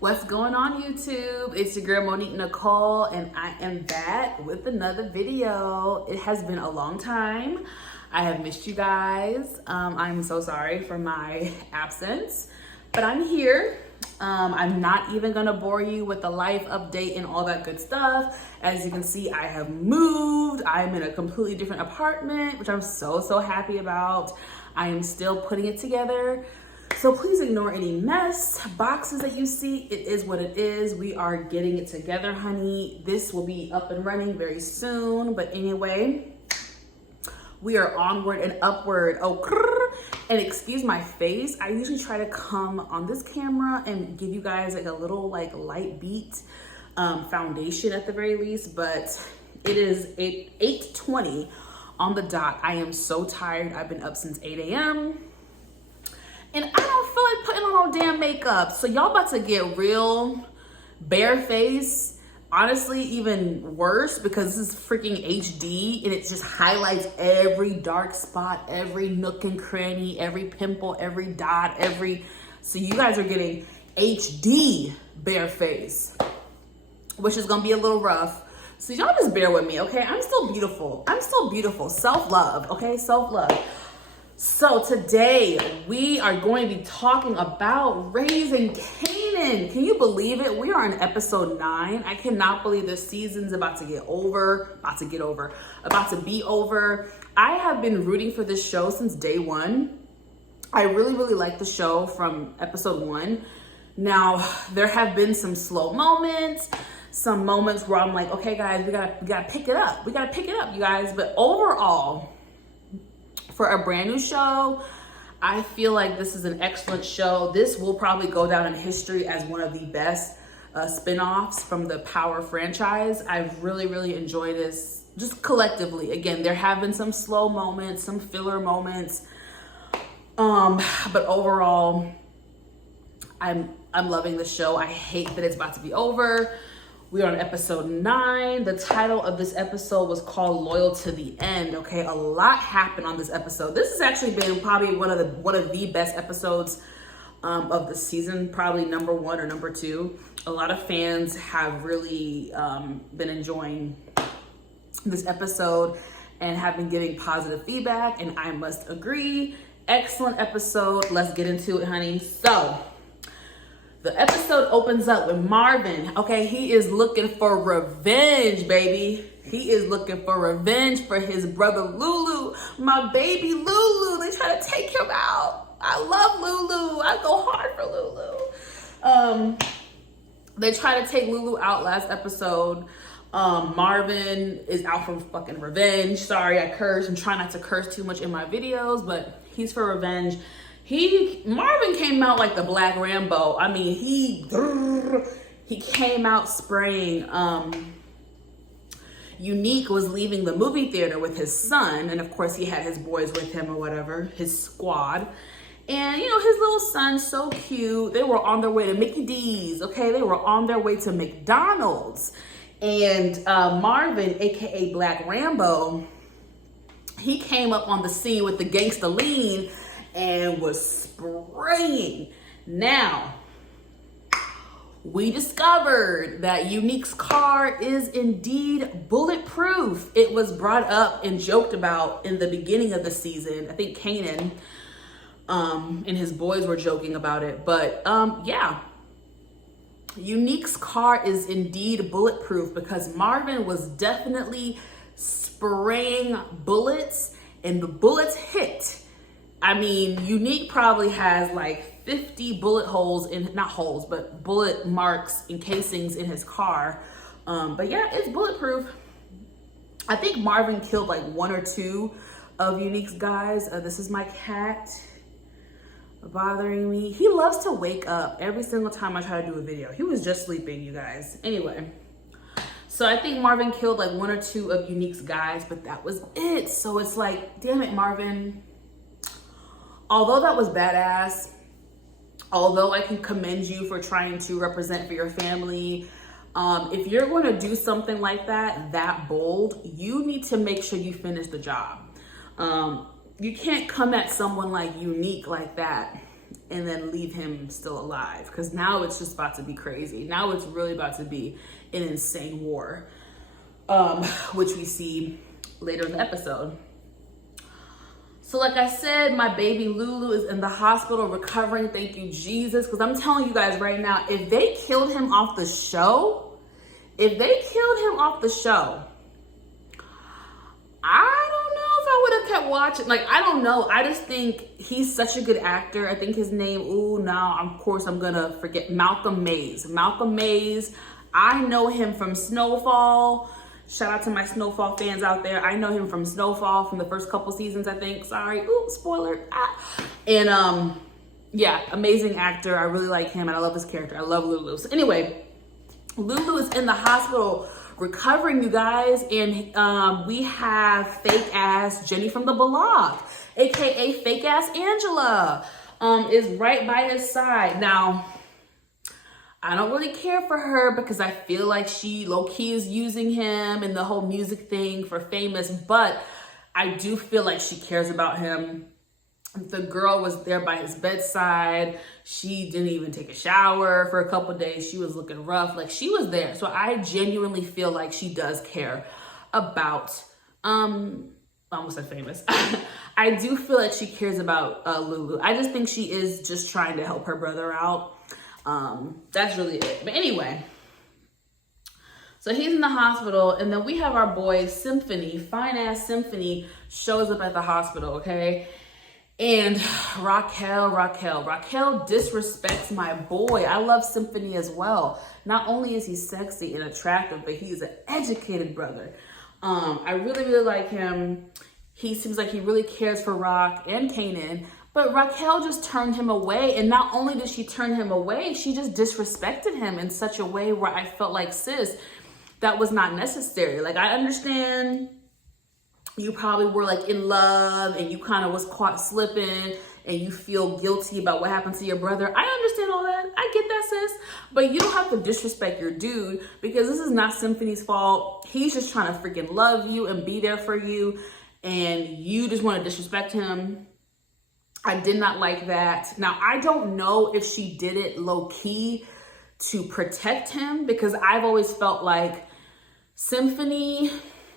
What's going on, YouTube? It's your girl Monique Nicole, and I am back with another video. It has been a long time. I have missed you guys. I'm so sorry for my absence, but I'm here. I'm not even gonna bore you with the life update and all that good stuff. As you can see, I have moved. I'm in a completely different apartment, which I'm so happy about. I am still putting it together. So please ignore any mess, boxes that you see. It is what it is. We are getting it together, honey. This will be up and running very soon. But anyway, we are onward and upward. Oh, and excuse my face. I usually try to come on this camera and give you guys like a little like light beat foundation at the very least. But it is 8:20 on the dot. I am so tired. I've been up since 8 a.m. and I don't feel like putting on no damn makeup. So y'all about to get real bare face. Honestly, even worse because this is freaking HD and it just highlights every dark spot, every nook and cranny, every pimple, every dot, so you guys are getting HD bare face, which is gonna be a little rough. So y'all just bear with me, okay? I'm still beautiful. I'm still beautiful. Self-love, okay? Self-love. So today we are going to be talking about raising Kanan. Can you believe it? We are on episode 9. I cannot believe this season's about to be over. I have been rooting for this show since day one. I really like the show from episode 1. Now, there have been some slow moments, some moments where I'm like, okay guys, we gotta pick it up. We gotta pick it up, you guys. But overall, for a brand new show, I feel like this is an excellent show. This will probably go down in history as one of the best spin-offs from the Power franchise. I've really enjoyed this just collectively. Again, there have been some slow moments, some filler moments, but overall, I'm loving the show. I hate that it's about to be over. We are on episode 9. The title of this episode was called Loyal to the End. Okay, a lot happened on this episode. This has actually been probably one of the best episodes of the season, probably number 1 or number 2. A lot of fans have really been enjoying this episode and have been getting positive feedback, and I must agree. Excellent episode. Let's get into it, honey. So the episode opens up with Marvin. Okay, he is looking for revenge, baby. He is looking for revenge for his brother Lulu, my baby Lulu. They try to take him out. I love Lulu. I go hard for Lulu. They try to take Lulu out last episode. Marvin is out for fucking revenge. Sorry, I curse. I'm trying not to curse too much in my videos, but he's for revenge. Marvin came out like the Black Rambo. I mean, he came out spraying. Unique was leaving the movie theater with his son, and of course he had his boys with him or whatever, his squad. And you know, his little son, so cute. They were on their way to Mickey D's, okay? They were on their way to McDonald's. And Marvin, aka Black Rambo, he came up on the scene with the gangsta lean and was spraying. Now, we discovered that Unique's car is indeed bulletproof. It was brought up and joked about in the beginning of the season. I think Kanan and his boys were joking about it. But yeah, Unique's car is indeed bulletproof because Marvin was definitely spraying bullets and the bullets hit. I mean, Unique probably has like 50 bullet holes not holes, but bullet marks and casings in his car. But yeah, it's bulletproof. I think Marvin killed like 1 or 2 of Unique's guys. This is my cat bothering me. He loves to wake up every single time I try to do a video. He was just sleeping, you guys. Anyway, so I think Marvin killed like 1 or 2 of Unique's guys, but that was it. So it's like, damn it, Marvin. Although that was badass, although I can commend you for trying to represent for your family, if you're going to do something like that bold, you need to make sure you finish the job. You can't come at someone like Unique like that and then leave him still alive. Because now it's just about to be crazy. Now it's really about to be an insane war, which we see later in the episode. So like I said, my baby Lulu is in the hospital recovering. Thank you, Jesus. Because I'm telling you guys right now, if they killed him off the show, I don't know if I would have kept watching. Like, I don't know. I just think he's such a good actor. I think his name, of course I'm gonna forget, Malcolm Mays. Malcolm Mays, I know him from Snowfall. Shout out to my Snowfall fans out there. I know him from Snowfall from the first couple seasons, I think. Sorry, spoiler. And yeah, amazing actor. I really like him and I love his character. I love Lulu. So anyway, Lulu is in the hospital recovering, you guys, and we have fake ass Jenny from the block, aka fake ass Angela, is right by his side. Now, I don't really care for her because I feel like she low-key is using him and the whole music thing for famous, but I do feel like she cares about him. The girl was there by his bedside. She didn't even take a shower for a couple of days. She was looking rough. Like, she was there. So I genuinely feel like she does care about, I almost said famous. I do feel like she cares about Lulu. I just think she is just trying to help her brother out. That's really it. But anyway, so he's in the hospital, and then we have our boy Symphony, fine ass Symphony, shows up at the hospital, okay? And Raquel disrespects my boy. I love Symphony as well. Not only is he sexy and attractive, but he's an educated brother. I really, really like him. He seems like he really cares for Rock and Kanan. But Raquel just turned him away. And not only did she turn him away, she just disrespected him in such a way where I felt like, sis, that was not necessary. Like, I understand you probably were like in love and you kind of was caught slipping and you feel guilty about what happened to your brother. I understand all that. I get that, sis. But you don't have to disrespect your dude, because this is not Symphony's fault. He's just trying to freaking love you and be there for you, and you just want to disrespect him. I did not like that. Now, I don't know if she did it low-key to protect him, because I've always felt like Symphony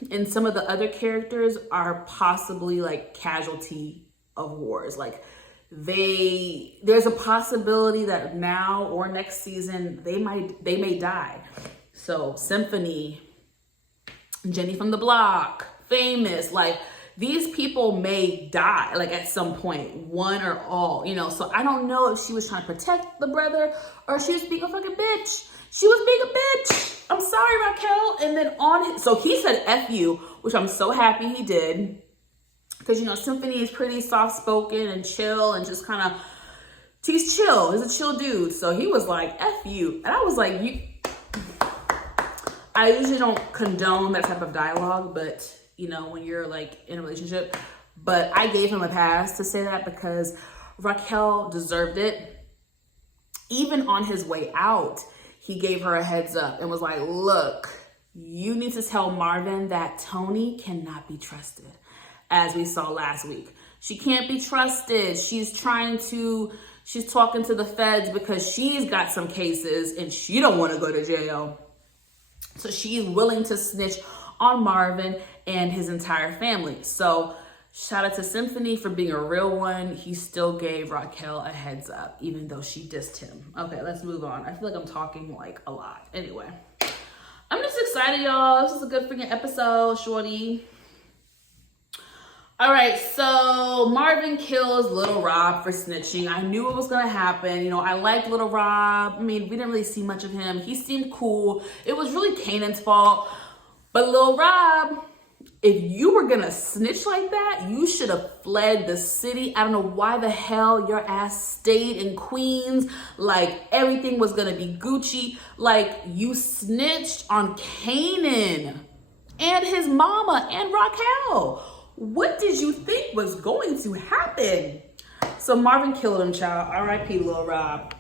and some of the other characters are possibly like casualty of wars. Like, there's a possibility that now or next season they may die. So Symphony, Jenny from the block, famous, like, these people may die, like, at some point, one or all, you know. So I don't know if she was trying to protect the brother or she was being a fucking bitch. She was being a bitch. I'm sorry, Raquel. And then so he said F you, which I'm so happy he did. Because, you know, Symphony is pretty soft-spoken and chill and just kind of, he's chill. He's a chill dude. So he was like, F you. And I was like, I usually don't condone that type of dialogue, but, you know, when you're like in a relationship. But I gave him a pass to say that because Raquel deserved it. Even on his way out, he gave her a heads up and was like, look, you need to tell Marvin that Tony cannot be trusted, as we saw last week. She can't be trusted. She's talking to the feds because she's got some cases and she don't want to go to jail. So she's willing to snitch on Marvin and his entire family. So shout out to Symphony for being a real one. He still gave Raquel a heads up, even though she dissed him. Okay, let's move on. I feel like I'm talking like a lot. Anyway, I'm just excited, y'all. This is a good freaking episode, shorty. All right, so Marvin kills Little Rob for snitching. I knew it was gonna happen. You know, I liked Little Rob. I mean, we didn't really see much of him. He seemed cool. It was really Kanan's fault. But Little Rob, if you were gonna snitch like that, you should have fled the city. I don't know why the hell your ass stayed in Queens. Like, everything was gonna be Gucci. Like, you snitched on Kanan and his mama and Raquel. What did you think was going to happen? So Marvin killed him, child. R.I.P. Lil Rob.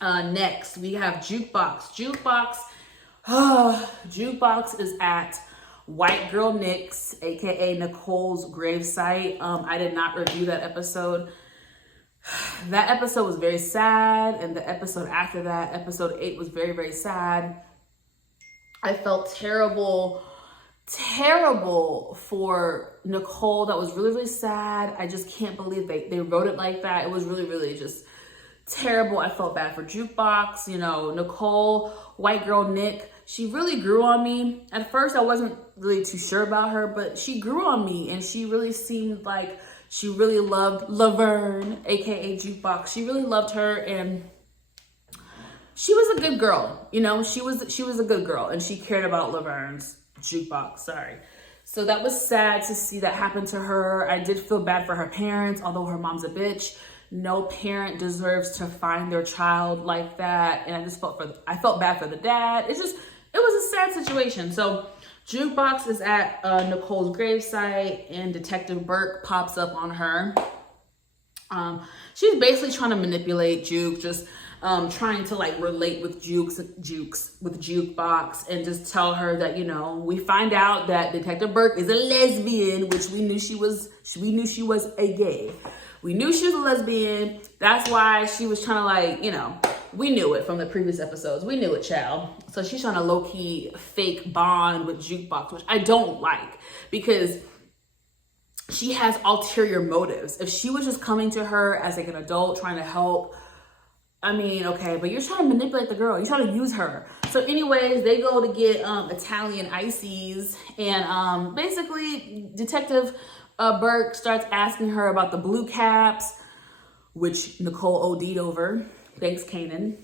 Next, we have Jukebox. Jukebox is at White Girl Nick's, aka Nicole's gravesite. I did not review that episode. That episode was very sad, and the episode after that, episode 8, was very, very sad. I felt terrible for Nicole. That was really, really sad. I just can't believe they wrote it like that. It was really, really just terrible. I felt bad for Jukebox. You know, Nicole, white girl Nick, she really grew on me. At first, I wasn't really too sure about her, but she grew on me, and she really seemed like she really loved Laverne, aka Jukebox. She really loved her, and she was a good girl. You know, she was a good girl, and she cared about Laverne's Jukebox. Sorry. So that was sad to see that happen to her. I did feel bad for her parents, although her mom's a bitch. No parent deserves to find their child like that, and I felt bad for the dad. It was a sad situation. So Jukebox is at Nicole's gravesite, and Detective Burke pops up on her. She's basically trying to manipulate Juke, just trying to like relate with Jukebox, and just tell her that, you know, we find out that Detective Burke is a lesbian, which we knew she was a gay. We knew she was a lesbian. That's why she was trying to, like, you know, we knew it from the previous episodes. We knew it, child. So she's trying to low-key fake bond with Jukebox, which I don't like, because she has ulterior motives. If she was just coming to her as like an adult trying to help, I mean, okay, but you're trying to manipulate the girl. You're trying to use her. So anyways, they go to get Italian ices, and basically Detective Burke starts asking her about the blue caps, which Nicole OD'd over. Thanks, Kanan.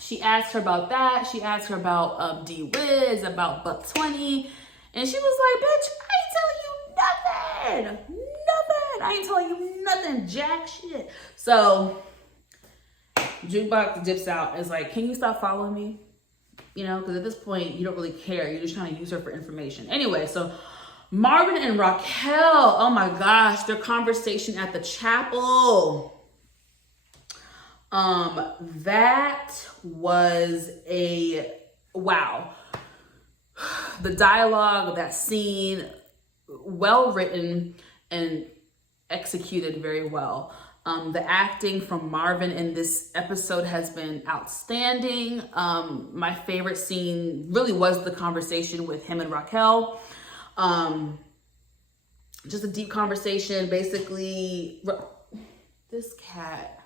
She asked her about that. She asked her about D-Wiz, about Buck 20. And she was like, bitch, I ain't telling you nothing. Nothing. I ain't telling you nothing, jack shit. So Jukebox dips out and is like, can you stop following me? You know, because at this point, you don't really care. You're just trying to use her for information. Anyway, so Marvin and Raquel, oh my gosh, their conversation at the chapel. That was wow. The dialogue, that scene, well written and executed very well. The acting from Marvin in this episode has been outstanding. My favorite scene really was the conversation with him and Raquel. Just a deep conversation. Basically, this cat,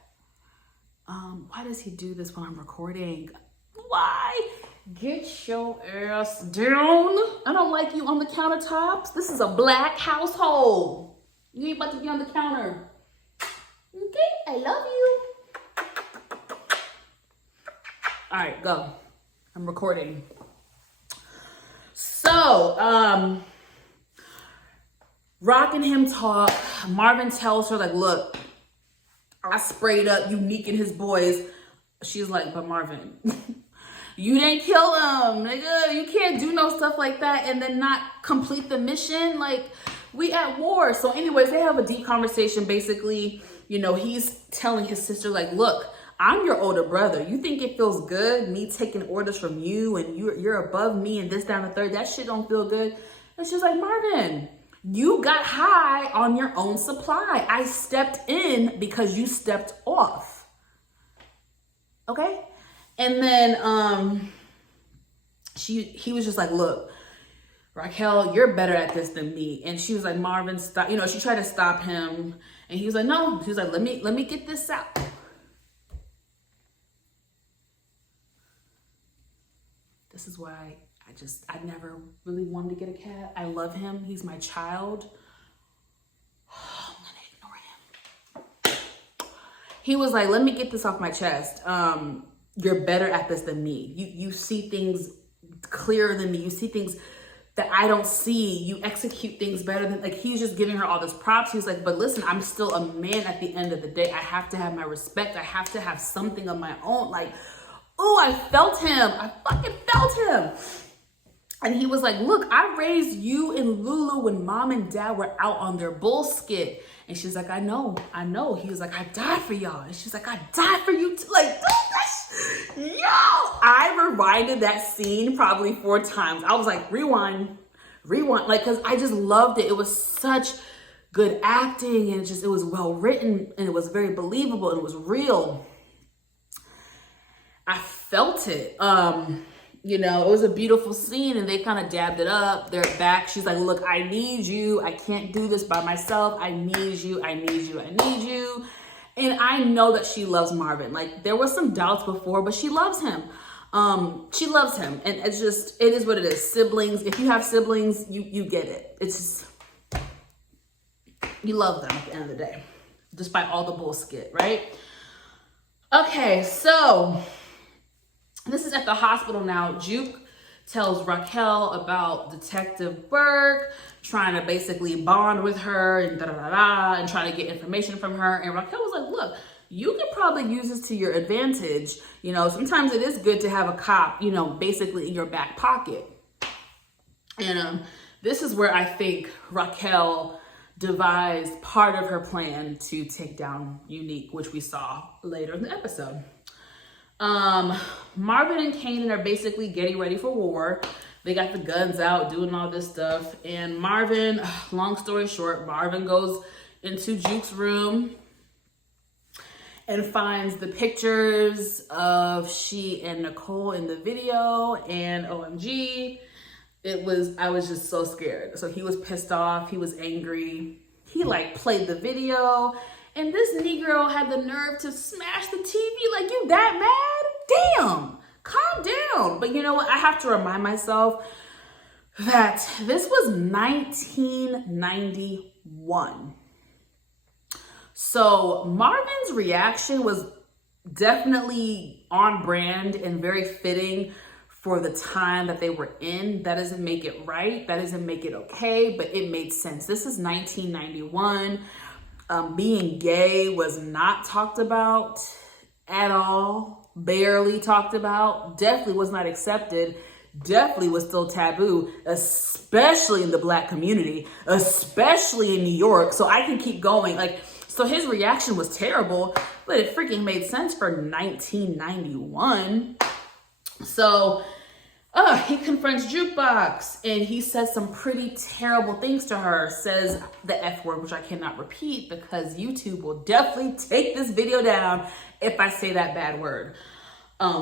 why does he do this when I'm recording? Why? Get your ass down. I don't like you on the countertops. This is a black household. You ain't about to be on the counter. Okay, I love you. All right, go. I'm recording. So, Rock and him talk. Marvin tells her, like, look, I sprayed up Unique and his boys. She's like, but Marvin, you didn't kill him, nigga. You can't do no stuff like that and then not complete the mission. Like, we at war. So anyways, they have a deep conversation. Basically, you know, he's telling his sister, like, look, I'm your older brother. You think it feels good, me taking orders from you, and you're above me and this, down, the third? That shit don't feel good. And she's like, Marvin, you got high on your own supply. I stepped in because you stepped off. Okay? And then he was just like, look, Raquel, you're better at this than me. And she was like, Marvin, stop. You know, she tried to stop him. And he was like, no. She was like, let me get this out. This is why I never really wanted to get a cat. I love him. He's my child. I'm gonna ignore him. He was like, let me get this off my chest. You're better at this than me. You see things clearer than me. You see things that I don't see. You execute things better than, like, he's just giving her all this props. He's like, but listen, I'm still a man at the end of the day. I have to have my respect. I have to have something of my own. Like, oh, I felt him. I fucking felt him. And he was like, look, I raised you and Lulu when mom and dad were out on their bullshit. And she's like, I know. He was like, I died for y'all. And she's like, I died for you too. Like, yo, I rewinded that scene probably 4 times. I was like, rewind. Like, cause I just loved it. It was such good acting, and it was well written, and it was very believable, and it was real. I felt it. You know, it was a beautiful scene, and they kind of dabbed it up. They're back. She's like, look, I need you. I can't do this by myself. I need you. I need you. I need you. And I know that she loves Marvin. Like, there were some doubts before, but she loves him. She loves him. And it's just, it is what it is. Siblings, if you have siblings, you get it. It's just, you love them at the end of the day, despite all the bullshit, right? Okay, so this is at the hospital now. Juke tells Raquel about Detective Burke, trying to basically bond with her and and trying to get information from her. And Raquel was like, look, you could probably use this to your advantage. You know, sometimes it is good to have a cop, you know, basically in your back pocket. And this is where I think Raquel devised part of her plan to take down Unique, which we saw later in the episode. Marvin and Kanan are basically getting ready for war. They got the guns out, doing all this stuff. And Marvin, long story short, Marvin goes into Juke's room and finds the pictures of she and Nicole in the video. And OMG, I was just so scared. So he was pissed off. He was angry. He like played the video. And this Negro had the nerve to smash the TV. Like, you that mad? Damn, calm down. But you know what? I have to remind myself that this was 1991. So Marvin's reaction was definitely on brand and very fitting for the time that they were in. That doesn't make it right. That doesn't make it okay, but it made sense. This is 1991. Being gay was not talked about at all, barely talked about, definitely was not accepted, definitely was still taboo, especially in the Black community, especially in New York. So I can keep going. Like, so his reaction was terrible, but it freaking made sense for 1991. So he confronts Jukebox and he says some pretty terrible things to her, says the F word, which I cannot repeat because YouTube will definitely take this video down if I say that bad word,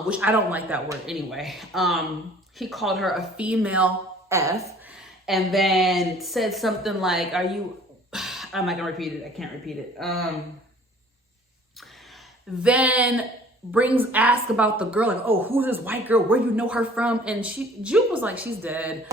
which I don't like that word anyway. He called her a female F and then said something like, I'm not gonna repeat it. I can't repeat it. Then asks about the girl, like, oh, who's this white girl? Where you know her from? And Juke was like, she's dead.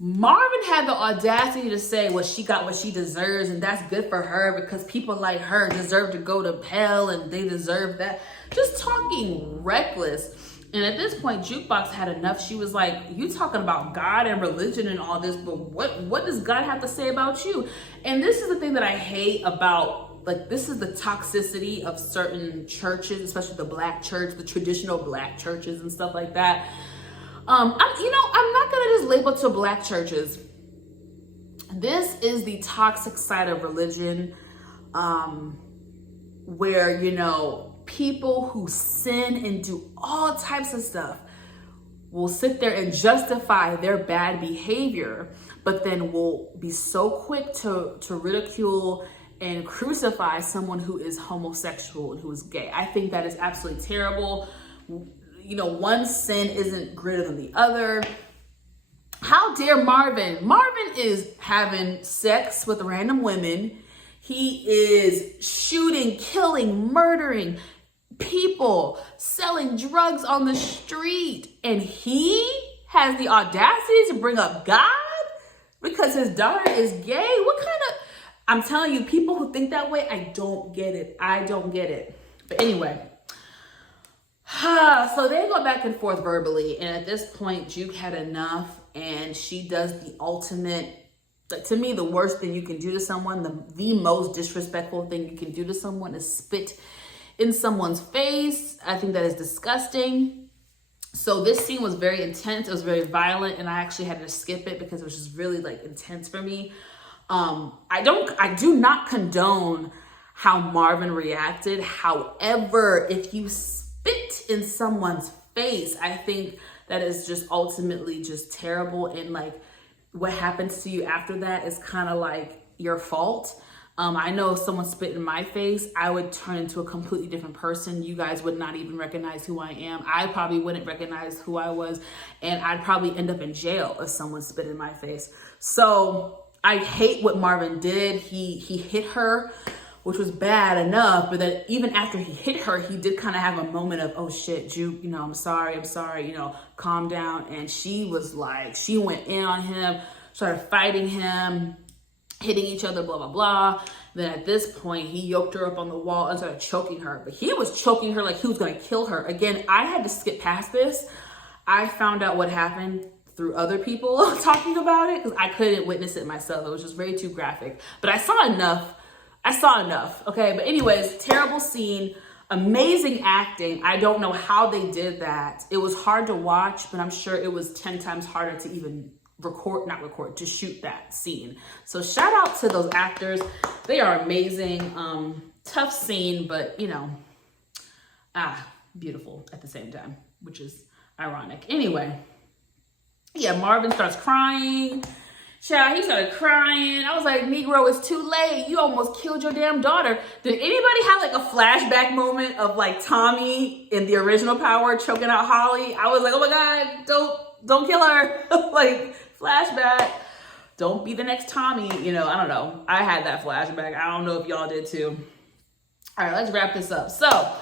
Marvin had the audacity to say, well, she got what she deserves, and that's good for her because people like her deserve to go to hell and they deserve that. Just talking reckless. And at this point, Jukebox had enough. She was like, you talking about God and religion and all this, but what does God have to say about you? And this is the thing that I hate about, like, this is the toxicity of certain churches, especially the Black church, the traditional Black churches and stuff like that. I'm not gonna just label to Black churches. This is the toxic side of religion, where, you know, people who sin and do all types of stuff will sit there and justify their bad behavior, but then will be so quick to ridicule and crucify someone who is homosexual and who is gay. I think that is absolutely terrible. You know, one sin isn't greater than the other. How dare Marvin? Marvin is having sex with random women. He is shooting, killing, murdering people, selling drugs on the street. And he has the audacity to bring up God because his daughter is gay? What kind of... I'm telling you, people who think that way, I don't get it. I don't get it. But anyway, so they go back and forth verbally. And at this point, Juke had enough. And she does the ultimate, like, to me, the worst thing you can do to someone, the most disrespectful thing you can do to someone is spit in someone's face. I think that is disgusting. So this scene was very intense. It was very violent. And I actually had to skip it because it was just really, like, intense for me. I do not condone how Marvin reacted. However, if you spit in someone's face, I think that is just ultimately just terrible. And like what happens to you after that is kind of like, your fault. I know if someone spit in my face, I would turn into a completely different person. You guys would not even recognize who I am. I probably wouldn't recognize who I was, and I'd probably end up in jail if someone spit in my face. So I hate what Marvin did. He hit her, which was bad enough, but then even after he hit her, he did kind of have a moment of, oh shit, Juke, you know, I'm sorry, you know, calm down. And she was like, she went in on him, started fighting him, hitting each other, blah, blah, blah. Then at this point, he yoked her up on the wall and started choking her. But he was choking her like he was gonna kill her. Again, I had to skip past this. I found out what happened through other people talking about it because I couldn't witness it myself. It was just way too graphic. But I saw enough, okay? But anyways, terrible scene, amazing acting. I don't know how they did that. It was hard to watch, but I'm sure it was 10 times harder to even to shoot that scene. So shout out to those actors. They are amazing. Tough scene, but you know, beautiful at the same time, which is ironic. Anyway, yeah, Marvin starts crying. Child, he started crying. I was like, Negro, it's too late. You almost killed your damn daughter. Did anybody have like a flashback moment of like Tommy in the original Power choking out Holly? I was like, oh my God, don't kill her. Like, flashback. Don't be the next Tommy. You know, I don't know. I had that flashback. I don't know if y'all did too. All right, let's wrap this up. So,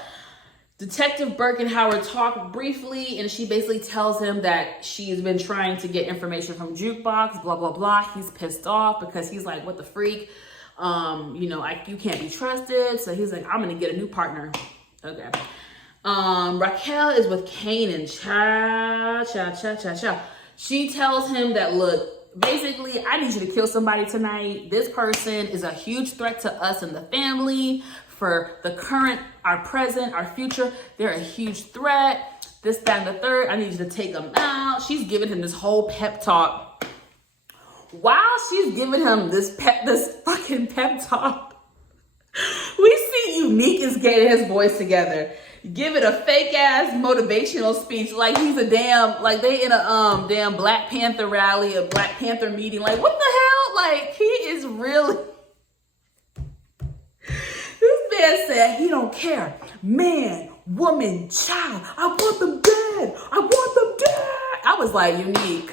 Detective Burke and Howard talk briefly, and she basically tells him that she's been trying to get information from Jukebox, blah, blah, blah. He's pissed off because he's like, what the freak? You know, you can't be trusted. So he's like, I'm going to get a new partner. Okay. Raquel is with Kanan. She tells him that, look, basically, I need you to kill somebody tonight. This person is a huge threat to us and the family. For the current, our present, our future, they're a huge threat. This, that, and the third. I need you to take them out. She's giving him this whole pep talk. While she's giving him this fucking pep talk, we see Unique is getting his boys together, giving a fake ass motivational speech like he's a damn, like they in a damn Black Panther rally, a Black Panther meeting. Like, what the hell? Like, he is really. This man said he don't care. Man, woman, child. I want them dead. I want them dead. I was like, Unique,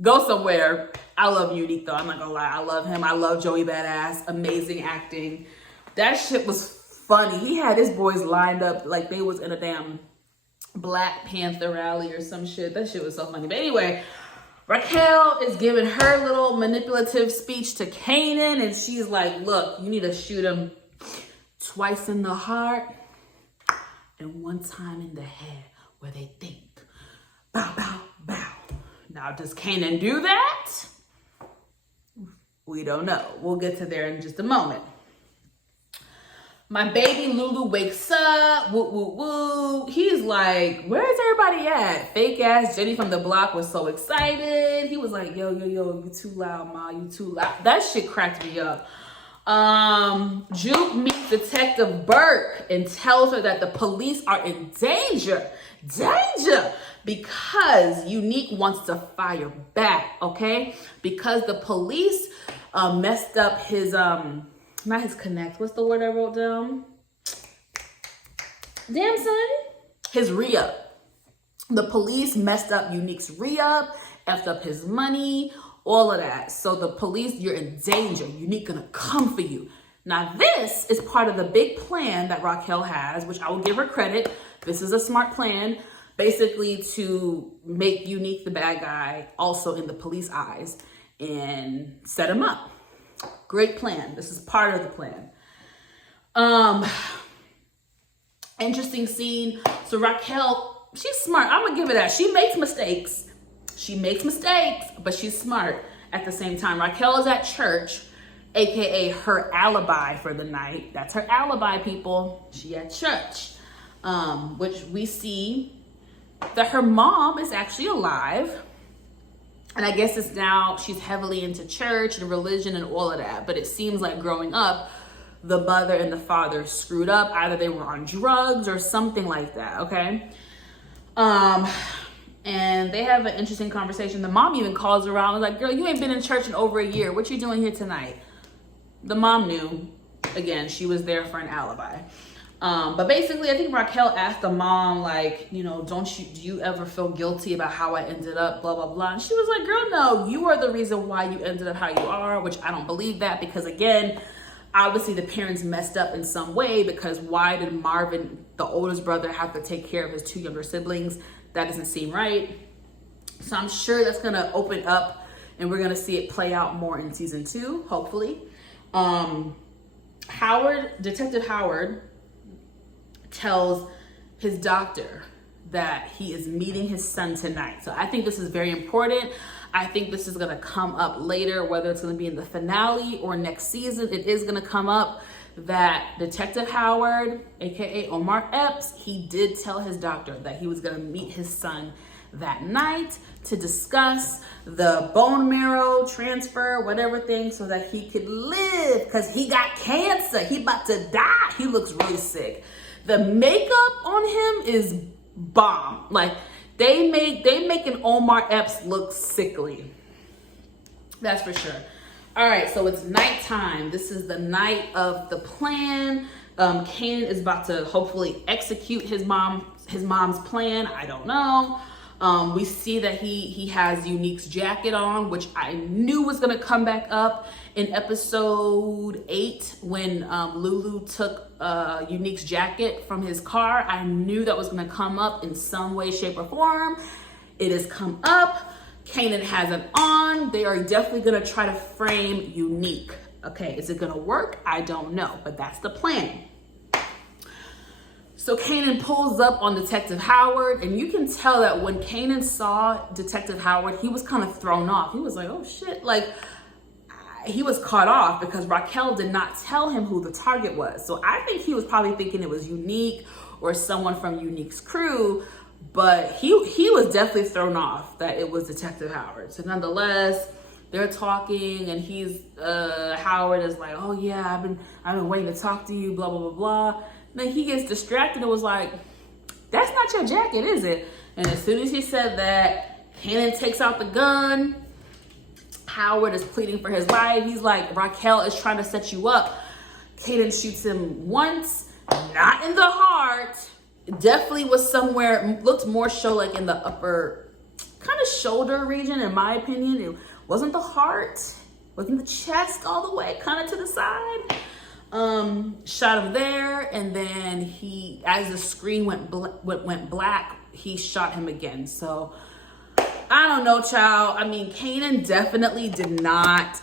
go somewhere. I love Unique though. I'm not gonna lie. I love him. I love Joey Badass. Amazing acting. That shit was funny. He had his boys lined up like they was in a damn Black Panther rally or some shit. That shit was so funny. But anyway, Raquel is giving her little manipulative speech to Kanan, and she's like, look, you need to shoot him twice in the heart and one time in the head where they think. Bow, bow, bow. Now, does Kanan do that? We don't know. We'll get to there in just a moment. My baby Lulu wakes up. Woo, woo, woo. He's like, where's everybody at? Fake ass Jenny from the block was so excited. He was like, yo, you too loud, ma. You too loud. That shit cracked me up. Juke meets Detective Burke and tells her that the police are in danger, because Unique wants to fire back, okay? Because the police messed up his, not his connect, what's the word I wrote down? Damn, son. His re-up. The police messed up Unique's re-up, effed up his money, all of that. So the police, you're in danger. Unique gonna come for you. Now this is part of the big plan that Raquel has, which I will give her credit. This is a smart plan, basically to make Unique the bad guy also in the police eyes and set him up. Great plan. This is part of the plan. Interesting scene. So Raquel, she's smart. I'm gonna give her that. She makes mistakes, but she's smart at the same time. Raquel is at church, AKA her alibi for the night. That's her alibi, people. She at church, which we see that her mom is actually alive. And I guess it's now she's heavily into church and religion and all of that. But it seems like growing up, the mother and the father screwed up. Either they were on drugs or something like that, okay? And they have an interesting conversation. The mom even calls her out and was like, girl, you ain't been in church in over a year. What you doing here tonight? the mom knew. Again, she was there for an alibi. But basically, I think Raquel asked the mom, like, you know, do you ever feel guilty about how I ended up, blah, blah, blah. And she was like, girl, no, you are the reason why you ended up how you are, which I don't believe that, because again, obviously the parents messed up in some way, because why did Marvin, the oldest brother, have to take care of his 2 younger siblings? That doesn't seem right. So I'm sure that's gonna open up and we're gonna see it play out more in season 2, hopefully. Detective Howard tells his doctor that he is meeting his son tonight. So I think this is very important. I think this is gonna come up later, whether it's gonna be in the finale or next season. It is gonna come up that Detective Howard, AKA Omar Epps, he did tell his doctor that he was gonna meet his son that night to discuss the bone marrow transfer, whatever thing, so that he could live, because he got cancer. He about to die. He looks really sick. The makeup on him is bomb. Like, they make an Omar Epps look sickly. That's for sure. All right, so it's nighttime. This is the night of the plan. Kanan is about to hopefully execute his mom's plan. I don't know. We see that he has Unique's jacket on, which I knew was gonna come back up in episode 8 when Lulu took Unique's jacket from his car. I knew that was gonna come up in some way, shape, or form. It has come up. Kanan has it on. They are definitely gonna try to frame Unique. Okay, is it gonna work? I don't know, but that's the plan. So Kanan pulls up on Detective Howard, and you can tell that when Kanan saw Detective Howard, he was kind of thrown off. He was like, oh shit, like he was caught off because Raquel did not tell him who the target was. So I think he was probably thinking it was Unique or someone from Unique's crew, but he was definitely thrown off that it was Detective Howard. So nonetheless, they're talking, and Howard is like, oh yeah, I've been waiting to talk to you, blah, blah, blah, blah. Then he gets distracted and was like, that's not your jacket, is it? And as soon as he said that, Kanan takes out the gun. Howard is pleading for his life. He's like, Raquel is trying to set you up. Kanan shoots him once, not in the heart. Definitely was somewhere, looked more so like in the upper kind of shoulder region, in my opinion. It wasn't the heart, wasn't the chest all the way, kind of to the side. Shot him there, and then as the screen went black, he shot him again. So I don't know, child. I mean, Kanan definitely did not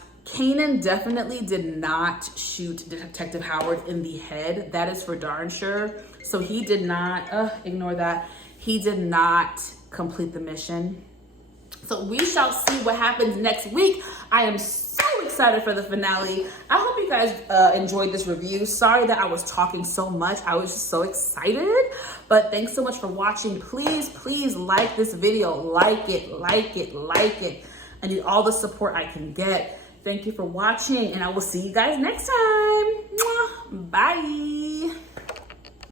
shoot Detective Howard in the head. That is for darn sure. So he did not, ignore that. He did not complete the mission. So we shall see what happens next week. I am so excited for the finale. I hope you guys enjoyed this review. Sorry that I was talking so much. I was just so excited. But thanks so much for watching. Please like this video. Like it. I need all the support I can get. Thank you for watching, and I will see you guys next time. Mwah. Bye.